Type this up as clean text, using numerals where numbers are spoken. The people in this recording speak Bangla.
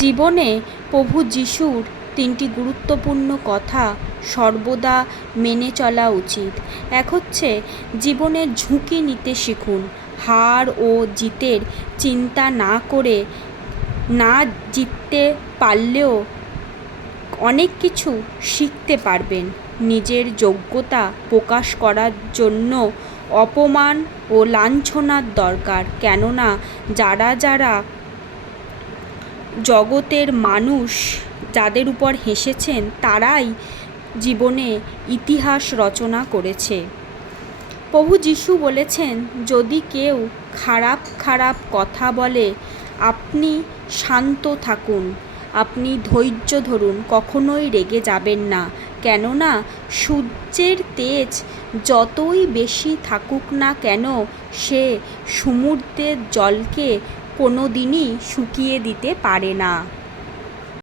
জীবনে প্রভু যিশুর তিনটি গুরুত্বপূর্ণ কথা সর্বদা মেনে চলা উচিত। এক হচ্ছে জীবনের ঝুঁকি নিতে শিখুন। হার ও জিতের চিন্তা না করে, না জিততে পারলেও অনেক কিছু শিখতে পারবেন। নিজের যোগ্যতা প্রকাশ করার জন্য অপমান ও লাঞ্ছনার দরকার, কেননা যারা জগতের মানুষ যাদের উপর হেসেছেন তারাই জীবনে ইতিহাস রচনা করেছে। প্রভু যিশু বলেছেন, যদি কেউ খারাপ কথা বলে আপনি শান্ত থাকুন, আপনি ধৈর্য ধরুন, কখনোই রেগে যাবেন না, কেননা সূর্যের তেজ যতই বেশি থাকুক না কেন সে সমুদ্রের জলকে কোনো দিনই শুকিয়ে দিতে পারে না।